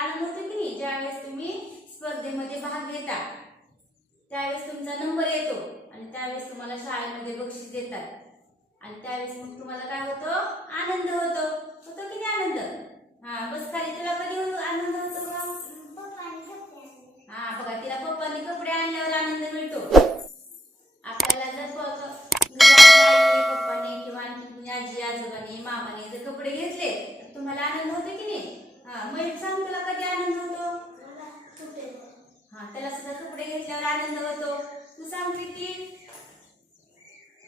आनंद होतो की नाही ज्यावेळेस तुम्ही स्पर्धेमध्ये भाग घेता त्यावेळेस तुमचा नंबर येतो आणि त्यावेळेस तुम्हाला शाळेमध्ये बक्षीस देतात. आणि त्यावेळेस मग तुम्हाला काय होतं? आनंद होतो. होतो की नाही आनंद? हा बस खाली तुला कधी होतो? आनंद होतो हा बघा तिला पप्पांनी कपडे आणल्यावर आनंद मिळतो. आपल्याला जर पप्पाने किंवा आणखी आजी आजोबाने मामाने जर कपडे घेतले तर तुम्हाला आनंद होतो की नाही? हा मग सांग तुला कधी आनंद होतो? हा त्याला सुद्धा कपडे घेतल्यावर आनंद होतो. तू सांग प्रीती.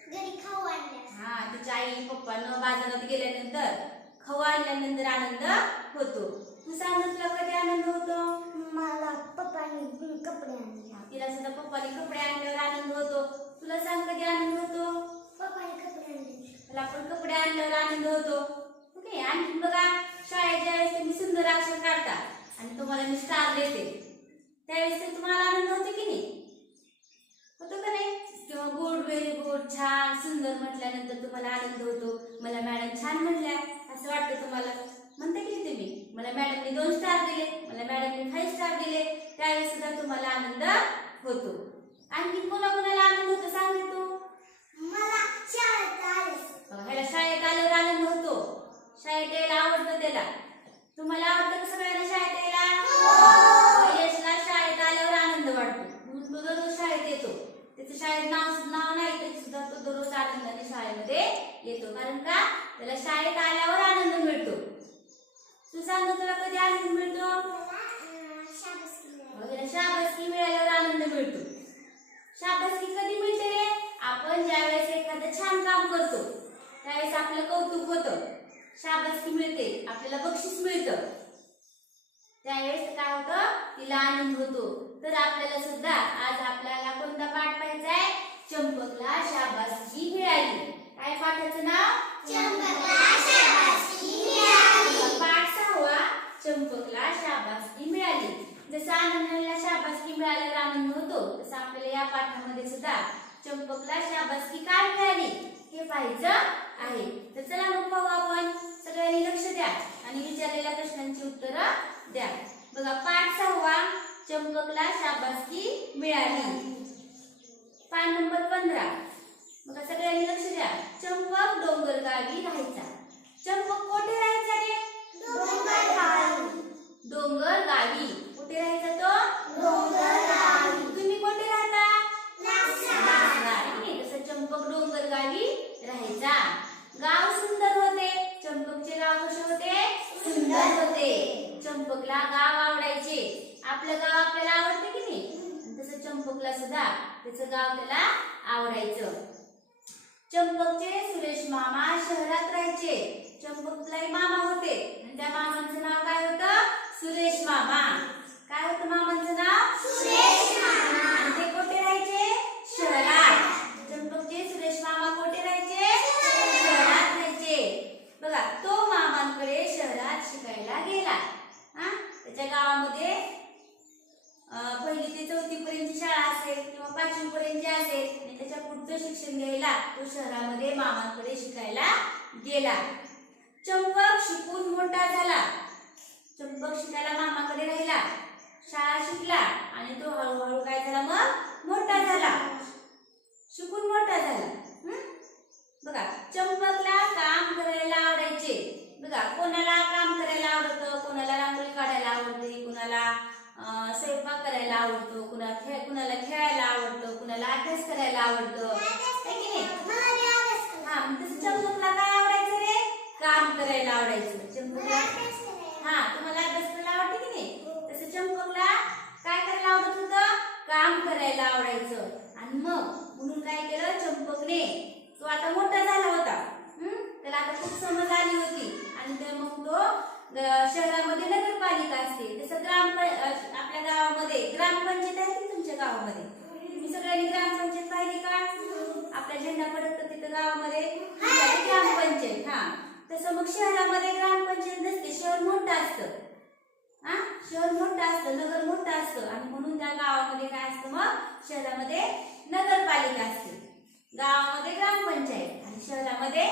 घरी खाऊ हा तिच्या आई पप्पानं बाजारात गेल्यानंतर खाऊ आणल्यानंतर आनंद होतो. तू सांग तुला कधी आनंद होतो? मला पप्पाने कपडे आणले. तिला सुद्धा पप्पाने कपडे आणल्यावर आनंद होतो. तुला सांग कधी आनंद होतो? पप्पाने कपडे आणले. मला पण कपडे आणल्यावर आनंद होतो ओके आणखी बघा शाळेत ज्यावेळेस तुम्ही सुंदर अक्षर काढता आणि तुम्हाला मी स्टार देते. त्यावेळेस ते तुम्हाला आनंद होतो की नाही? होतो का नाही? किंवा गुड व्हेरी गुड छान सुंदर म्हटल्यानंतर तुम्हाला आनंद होतो. मला मॅडम छान म्हटल्या. असं वाटतं तुम्हाला. म्हणता की नाही तुम्ही? मला मॅडमने दोन स्टार दिले. मला मॅडमने फाईव्ह स्टार दिले. त्यावेळेस सुद्धा तुम्हाला आनंद होतो. आणखी कोणा कोणाला आनंद होतो सांग रे तू? मला शाळेत आले. ह्याला शाळेत आल्यावर आनंद होतो. शाळेत यायला आवडतं त्याला. तुम्हाला आवडतं का सगळ्यांना शाळेत यायला? यशला शाळेत आल्यावर आनंद वाटतो. तो दररोज शाळेत येतो. त्याचं शाळेत नाव नाव नाही तरी सुद्धा तो दररोज आनंदाने शाळेमध्ये येतो. कारण का? त्याला शाळेत आल्यावर आनंद मिळतो. तू सांग तुला कधी आनंद मिळतो? शाबासकी. मिळाल्यावर आनंद मिळतो. शाबासकी कधी मिळते आपण ज्यावेळेस एखादं छान काम करतो त्यावेळेस आपलं कौतुक होतं. शाबासकी मिळते. आपल्याला बक्षीस मिळतं. त्यावेळेस काय होतं? तिला आनंद होतो. तर आपल्याला सुद्धा आज आपल्याला कोणता पाठ पाहायचा आहे? चंपकला शाबासकी मिळाली. काय पाठाचं नाव? चंपकला शाबासकी मिळाली. पाठ सहावा. चंपकला शाबासकी मिळाली. जसं आनंदाला शाबासकी मिळाल्यावर आनंद होतो तसं आपल्याला या पाठामध्ये सुद्धा चंपकला शाबासकी काय मिळाली? हे पाहायचं आहे. तर चला मग पाहू आपण. सगळ्यांनी लक्ष द्या आणि विचारलेल्या प्रश्नांची उत्तरं द्या. बघा पाठ सहावा चंपकला शाबासकी मिळाली. पान नंबर पंधरा. बघा सगळ्यांनी लक्ष द्या. चंपक डोंगर गावी राहायचा. चंपक कोठे राहायचा रे? डोंगर गावी. डोंगर गावी. कुठे राहायचा तो डोंगर गावी. तुम्ही कुठे राहता नागसाला. नागसाला. नाही, तसं चंपक डोंगर गावी राहायचा गाव सुंदर होते चंपकचे गाव कसे होते सुंदर होते चंपकला गाव आवडायचे आपलं गाव आपल्याला आवडते की नाही आणि तसं चंपकला सुद्धा त्याचं गाव त्याला आवडायचं चंपकचे सुरेश मामा शहरात राहायचे. चंपकलाही मामा होते. आणि त्या मामांचं नाव काय होतं? सुरेश मामा. काय होतं मामा नाव सुरेश मामा. आणि ते कुठे राहायचे शहरात चंपकचे सुरेश मामा कुठे राहायचे शहरात राहायचे बघा तो मामांकडे शहरात शिकायला गेला हा त्याच्या गावामध्ये अं, पहिली ते चौथी पर्यंतची शाळा असेल किंवा पाचवी पर्यंतची असेल आणि त्याच्या पुढचं शिक्षण घ्यायला तो शहरामध्ये मामांकडे शिकायला गेला चंपक शिकून मोठा झाला चंपक शिकायला मामाकडे राहिला शाळा शिकला आणि तो हळूहळू काय झाला मग? मोठा झाला. शिकून मोठा झाला? बघा चंपकला काम करायला आवडायचे. बघा कोणाला काम करायला आवडतं कोणाला रांगोळी काढायला आवडते कोणाला स्वयंपाक करायला आवडतो कुणाला खेळ कुणाला खेळायला आवडतं कुणाला अभ्यास करायला आवडतं. है. हा तसं चंपकला काय आवडायचं रे? काम करायला आवडायचं. चंपकला. हा तुम्हाला अभ्यास करायला आवडते की नाही तसं चंपकला काय करायला आवडत होतं काम करायला आवडायचं आणि मग म्हणून काय केलं चंपकने तो आता मोठा झाला होता हम्म? त्याला आता खूप समज आली होती आणि ते मग तो ग- शहरामध्ये नगरपालिका असते ग्राम आपल्या गावामध्ये ग्रामपंचायत आहे की तुमच्या गावामध्ये? तुम्ही सगळ्यांनी ग्रामपंचायत पाहिली का? आपला झेंडा पडत तिथं गावामध्ये. ग्रामपंचायत हा. तसं मग शहरामध्ये ग्रामपंचायत नसते शहर मोठं असतं. हा शहर मोठं असतं नगर मोठं असतं. आणि म्हणून त्या गावामध्ये काय असतं मग? शहरामध्ये नगरपालिका असते. गावामध्ये ग्रामपंचायत आणि शहरामध्ये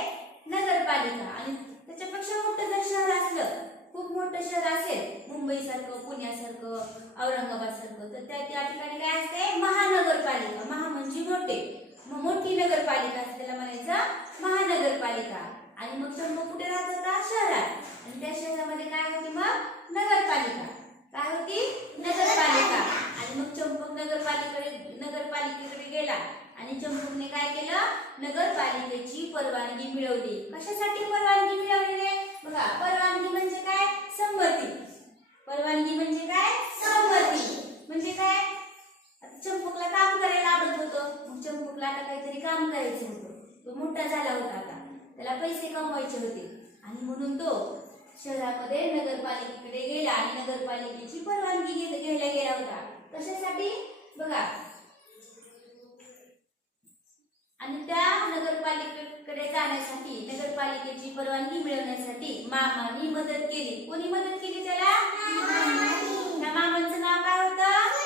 नगरपालिका. आणि त्याच्यापेक्षा मोठं जर शहर असलं खूप मोठं शहर असेल मुंबई मुंबईसारखं पुण्यासारखं औरंगाबाद सारखं तर त्या त्या ठिकाणी काय असते महानगरपालिका. महा म्हणजे मोठे. मग मोठी नगरपालिका असते त्याला म्हणायचं महानगरपालिका. आणि मग चंपक कुठे राहत? होता शहरात. आणि त्या शहरामध्ये काय होती मग? नगरपालिका. काय होती? नगरपालिका. आणि मग चंपक नगरपालिकेकडे नगरपालिकेकडे गेला. आणि चंपकने काय केलं? नगरपालिकेची परवानगी मिळवली. कशासाठी परवानगी मिळवली रे बघा परवानगी म्हणजे काय संमती परवानगी म्हणजे काय संमती म्हणजे काय आता चंपकला काम करायला आवडत होतं मग चंपकला आता काहीतरी काम करायचं होतं तो मोठा झाला होता आता. त्याला पैसे कमवायचे होते. आणि म्हणून तो शहरामध्ये नगरपालिकेकडे गेला आणि नगरपालिकेची परवानगी घ्यायला गेला होता. कशासाठी? बघा. आणि त्या नगरपालिकेकडे जाण्यासाठी नगरपालिकेची परवानगी मिळवण्यासाठी मामानी मदत केली. कोणी मदत केली त्याला? त्या मामांचं नाव काय होतं?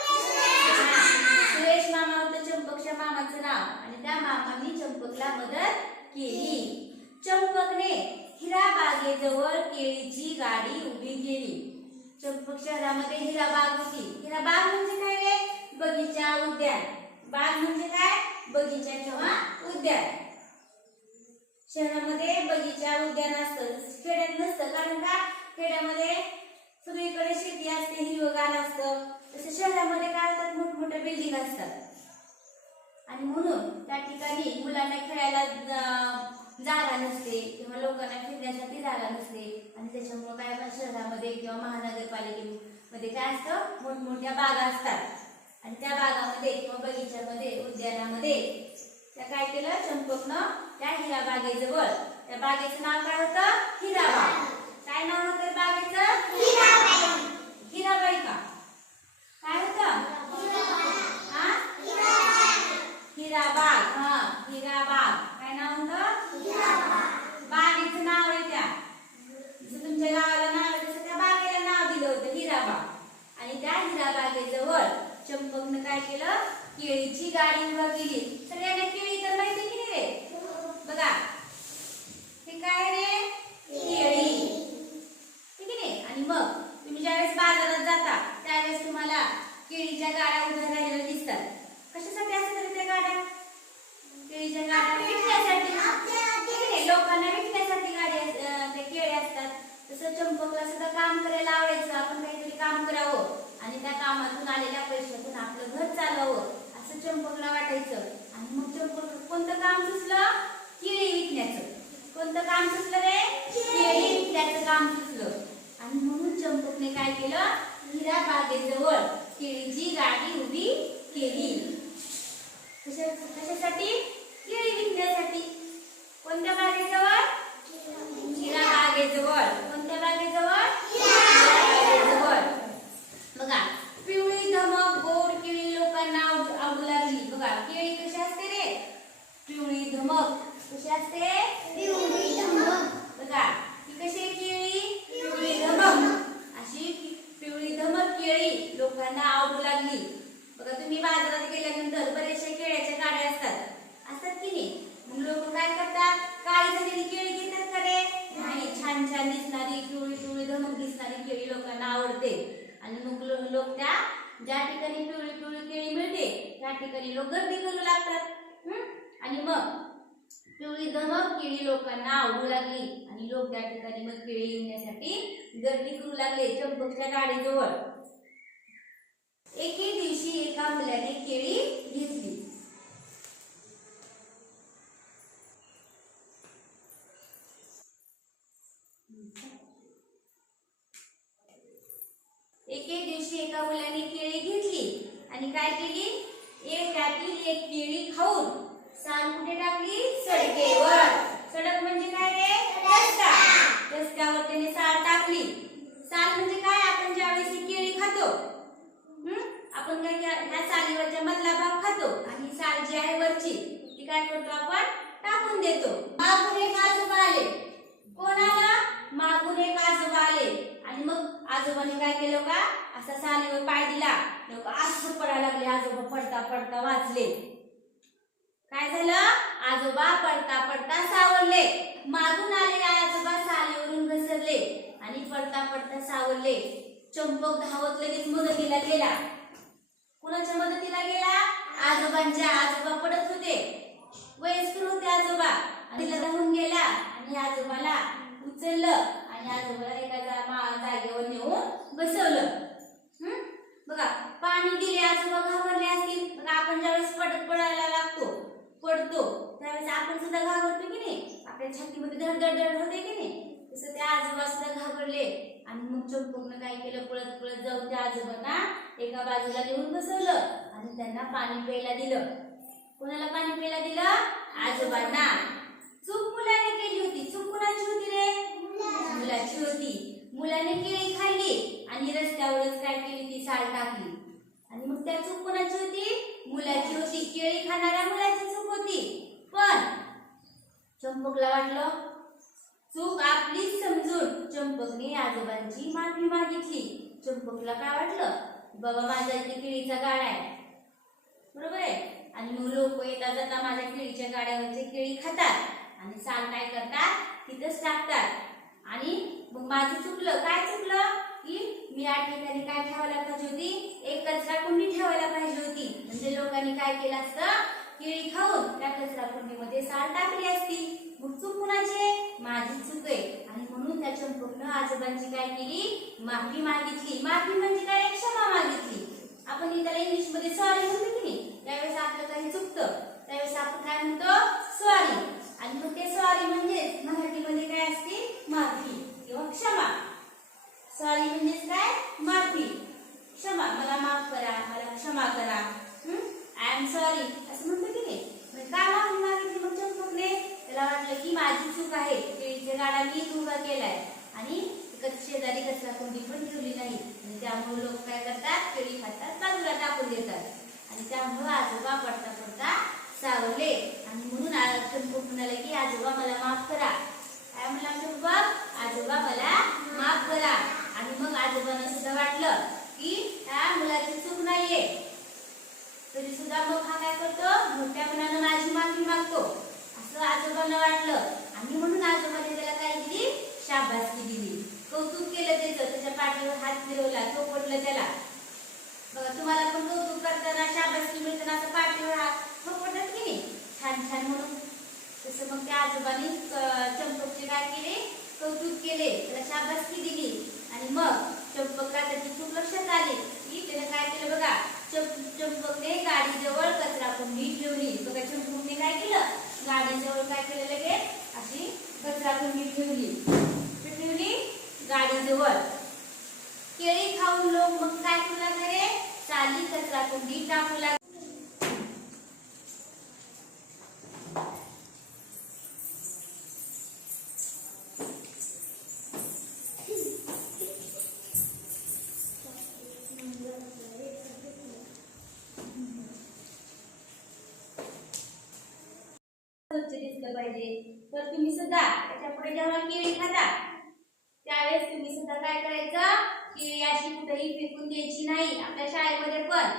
चंपकच्या मामाचं नाव. आणि त्या मामांनी चंपकला मदत केली. चंपकने हिरा बागेजवळ केळीची गाडी उभी केली. चंपक शहरामध्ये हिरा बाग होती. हिरा बाग म्हणजे काय रे? बगीचा उद्यान. बाग म्हणजे काय? बगीचा किंवा उद्यान. शहरामध्ये बगीचा उद्यान असतं. खेड्यात नसतं. कारण का? खेड्यामध्ये सगळीकडे शेती असते हिरवगार असतं. तसं शहरामध्ये काय असतात मोठमोठ्या बिल्डिंग असतात. आणि म्हणून त्या ठिकाणी मुलांना खेळायला जागा नसते किंवा लोकांना फिरण्यासाठी जागा नसते. आणि त्याच्यामुळे काय शहरामध्ये किंवा महानगरपालिकेमध्ये काय असतं? मोठमोठ्या बागा असतात. आणि त्या बागामध्ये किंवा बगीच्यामध्ये उद्यानामध्ये त्या काय केलं? चंपकनं त्या हिरा बागेजवळ त्या बागेचं नाव काय होतं? हिराबाग काय नाव होतं बागेचं? हिराबाई. का? काय होतं? हिराबाग हा हिराबाग काय नाव होतं बागेचं नाव आहे त्या जसं तुमच्या गावाला नाव आहे तसं त्या बागेला नाव दिलं होतं हिराबाग आणि त्या हिराबागेजवळ चंपकनं काय केलं केळीची गाडी उभा केली सगळ्यांना केळी तर माहिती की नाही रे बघा हे काय रे केळी ठीक आहे नाही आणि मग तुम्ही ज्यावेळेस बाजारात जाता त्यावेळेस तुम्हाला केळीच्या गाड्या उभ्या राहिलेल्या दिसतात कशासाठी असतात त्या गाड्या केळीच्या गाड्या विकण्यासाठी ठीक आहे नाही? लोकांना विकण्यासाठी गाडी अस- अं, त्या केळी असतात तसं चंपकला सुद्धा काम करायला आवडायचं आपण काहीतरी काम करावं आणि त्या कामातून आलेल्या पैशातून आपलं घर चालवावं असं चंपकला वाटायचं. आणि मग चंपक कोणतं काम सुचलं? केळी विकण्याचं. कोणतं काम सुचलं रे? केळी विकण्याचं काम सुचलं. आणि म्हणून चंपकने काय केलं? हिरा बागेजवळ केळीची गाडी उभी केली. कशा कशासाठी? केळी विकण्यासाठी. कोणत्या बागेजवळ हिरा बागेजवळ कोणत्या बागेजवळ हिरा बागेजवळ बघा पिवळी धमक गोड केळी लोकांना आवड- आवडू लागली बघा केळी कशी असते रे पिवळी धमक कशी असते बघा ती कशी आहे केळी पिवळी धमक अशी पिवळी धमक केळी लोकांना आवडू लागली बघा तुम्ही बाजारात गेल्यानंतर बरेचशा केळ्याच्या गाड्या असतात असतात की नाही मग लोक काय करतात काळी झालेली केळी घेतात का रे नाही छान छान दिसणारी पिवळी पिवळी धमक दिसणारी केळी लोकांना आवडते. आणि मग लोक त्या ज्या ठिकाणी पिवळी पिवळी केळी मिळते त्या ठिकाणी लोक गर्दी करू लागतात. आणि मग पिवळी धमक केळी लोकांना आवडू लागली. आणि लोक त्या ठिकाणी मग केळी येण्यासाठी गर्दी करू लागले चंपकच्या गाडीजवळ. एके दिवशी एका मुलाने केळी घेतली. एके दिवशी एका मुलाने केळी घेतली आणि काय केली? एक त्यातील एक केळी खाऊन साल कुठे टाकली? सडकेवर. सडक म्हणजे काय रे? रस्ता. रस्त्यावर त्याने साल टाकली. साल म्हणजे काय? आपण ज्यावेळेस ही केळी खातो आपण काय ह्या सालीवरच्या मधला भाग खातो आणि ही साल जी आहे वरची ती काय करतो आपण? टाकून देतो. मागून हे आजोबा आले. कोणाला अजून एक आजोबा आले? आणि मग आजोबाने काय केलं का? असा सालीवर पाय दिला. लोक असं पडायला लागले. आजोबा पडता पडता वाचले. काय झालं? आजोबा पडता पडता सावरले. मागून आलेले आजोबा सालीवरून घसरले. आणि पडता पडता सावरले. चंपक धावत लगेच मदतीला गेला. कुणाच्या मदतीला गेला? आजोबांच्या. आजोबा पडत होते. वयस्कर होते आजोबा. आणि तिला धावून गेला. आणि आजोबाला उचललं. आणि आजोबाला एका जा- जागेवर नेऊन बसवलं. हं? बघा पाणी दिले आजोबा घाबरले असतील. बघा आपण ज्यावेळेस पडत पडायला लागतो पडतो त्यावेळेस आपण सुद्धा घाबरतो की नाही? आपल्या छातीमध्ये धड धड धड होते की नाही? तसं ते आजोबा सुद्धा घाबरले. आणि मग चंपकनं काय केलं? पळत पळत जाऊन त्या आजोबांना एका बाजूला नेऊन बसवलं. आणि त्यांना पाणी प्यायला दिलं. कोणाला पाणी प्यायला दिलं? आजोबांना चूक मुलाने केली होती चूक कुणाची होती रे मुलाची होती मुलाने केळी खाल्ली आणि रस्त्यावरच काय केली ती साल टाकली आणि मग त्या चूक कोणाची होती? मुलाची होती. केळी खाणाऱ्या मुलाची चूक होती. पण चंपकला वाटलं चूक आपलीच समजून चंपकने आजोबांची माफी मागितली. चंपकला काय वाटलं? बाबा माझ्या इथे केळीचा गाडा आहे. बरोबर आहे? आणि मग लोक येता जाता माझ्या केळीच्या गाड्यावरचे केळी खातात. आणि साल काय करतात? तिथंच टाकतात. आणि मग माझं चुकलं. काय चुकलं? की मी या ठिकाणी काय ठेवायला पाहिजे होती? एक कचरा कुंडी ठेवायला पाहिजे होती. म्हणजे लोकांनी काय केलं असतं? केळी खाऊन त्या कचरा कुंडीमध्ये साल टाकली असती. मग चूक कुणाचे माझी चूक आहे. आणि म्हणून त्याच्या पूर्ण आजोबांची काय केली? माफी मागितली. माफी म्हणजे काय? क्षमा मागितली. आपण त्याला इंग्लिशमध्ये सॉरी म्हणतो की नाही? त्यावेळेस आपलं काही चुकतं. त्यावेळेस आपण काय म्हणतो? सॉरी आणि मग ते सॉरी म्हणजे मराठीमध्ये काय असते माफी किंवा क्षमा सॉरी म्हणजेच काय माफी क्षमा मला माफ करा मला क्षमा करा आय एम सॉरी असं म्हणतो की नाही मग का माफी मागितली मग चंपकने त्याला वाटलं की माझी चूक आहे केळीच्या गाडा मी उभा केलाय आणि शेजारी कचरा कोंडी पण ठेवली नाही. आणि त्यामुळे लोक काय करतात? केळी खातात बाजूला टाकून देतात. आणि त्यामुळे आजोबा पडता पडता सावरले आणि म्हणून आ- म्हणाला म्हणाले की आजोबा मला माफ करा. काय म्हणला चंपक आजोबा मला माफ करा. आणि मग आजोबांना सुद्धा वाटलं की त्या मुलाची चूक नाहीये. तरी सुद्धा मग हा काय करतो? मोठ्या मनानं माझी माफी मागतो. असं आजोबांना वाटलं. आणि म्हणून आजोबाने त्याला काय दिली शाबासकी दिली कौतुक केलं त्याचं त्याच्या पाठीवर हात फिरवला तो पडलं त्याला. बघा तुम्हाला पण कौतुक करताना शाबासकी मिळताना असं पाठीवर हात पडतात की नाही? छान छान म्हणून. तसं मग त्या आजोबांनी चंपकचे काय केले कौतुक केले त्याला शाबासकी दिली. आणि मग चंपकला त्याची चूक लक्षात आली. की त्याने काय केलं बघा चंप- चंपकने गाडीजवळ कचरा कुंडी ठेवली. बघा चंपकने काय केलं? गाडीजवळ काय केलं लगेच? अशी कचरा कुंडी ठेवली. गाडीजवळ. केळी खाऊन लोक मग काय तुला घरे? चाली कचरा कुंडी टाकू लागले. पाहिजे. तर तुम्ही सुद्धा त्याच्या पुढे जेव्हा केळी खाता त्यावेळेस तुम्ही सुद्धा काय करायचं केळी अशी कुठेही फेकून द्यायची नाही आपल्या शाळेमध्ये पण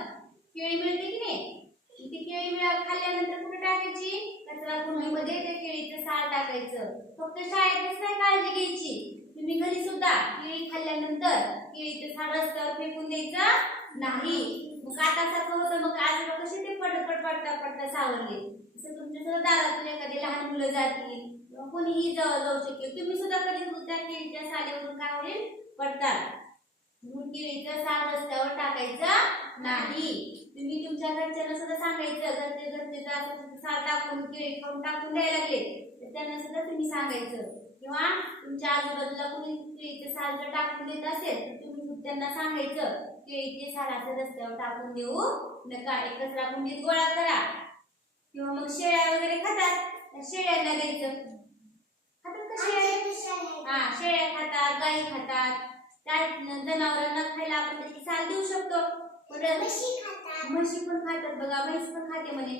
केळी मिळते की नाही ती केळी मिळा खाल्ल्यानंतर कुठे टाकायची कचरा कुंडीमध्ये ते केळीचं साल टाकायचं? फक्त शाळेतच काय काळजी घ्यायची. तुम्ही घरी सुद्धा केळी खाल्ल्यानंतर केळीचं साल रस्त्यावर फेकून द्यायचं नाही. मग आता सारखं होतं मग आजोबा कसे ते पडपड पडता पडता सावरले. तसं तुमच्या सुद्धा दारातून एखादी लहान मुलं जातील किंवा कोणीही जवळ जाऊ शकेल तुम्ही सुद्धा कधी त्या केळीच्या सालेवरून काय होईल? पडतात. म्हणून केळीचं साल रस्त्यावर टाकायचं नाही. तुम्ही तुमच्या घरच्यांना सुद्धा सांगायचं घरचे घरचे साल टाकून केळी खाऊन टाकून द्यायला लागले. तर त्यांना सुद्धा तुम्ही सांगायचं. किंवा तुमच्या आजूबाजूला कोणी केळीचे साल जर टाकून देत असेल तर तुम्ही त्यांना सांगायचं केळीचे साल असं रस्त्यावर टाकून देऊ नका एक कचरा कुंडीत गोळा करा. किंवा मग शेळ्या वगैरे खातात त्या शेळ्यांना द्यायचं. खातात का शेळ्या? हा शेळ्या खातात गाई खातात. त्या जनावरांना खायला आपण त्याची साल देऊ शकतो. म्हशी पण खातात बघा म्हैस पण खाते म्हणे?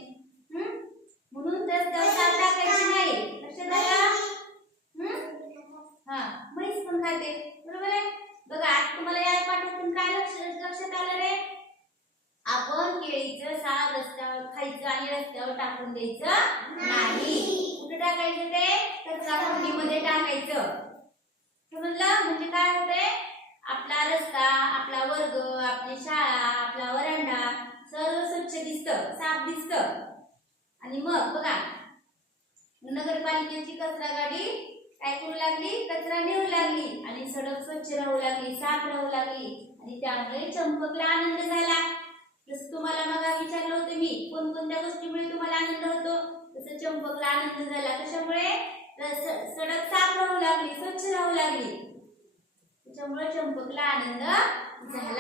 म्हणून तर त्या साल टाकायची नाही. लक्षात आलं हं? म्हैस पण खाते. बरोबर आहे? बघा आज तुम्हाला या पाठातून काय लक्ष लक्षात आलं रे? आपण केळीचं साल रस्त्यावर खायचं आणि रस्त्यावर टाकून द्यायचं नाही. कुठे टाकायचं ते? कचरा कुंडीमध्ये टाकायचं. समजलं म्हणजे काय होतंय? आपला रस्ता आपला वर्ग आपली शाळा आपला वरांडा सर्व स्वच्छ साफ दिसत. आणि मग बघा नगरपालिकेची कचरा गाडी काय करू लागली? कचरा नेऊ लागली. आणि सडक स्वच्छ राहू लागली साफ राहू लागली. आणि त्यामुळे चंपकला आनंद झाला. जसं तुम्हाला मग विचारलं होतं मी कोणकोणत्या गोष्टीमुळे तुम्हाला आनंद होतो? तसं चंपकला आनंद झाला. कशामुळे? सडक साफ राहू लागली स्वच्छ राहू लागली. त्याच्यामुळे चंपकला आनंद झाला.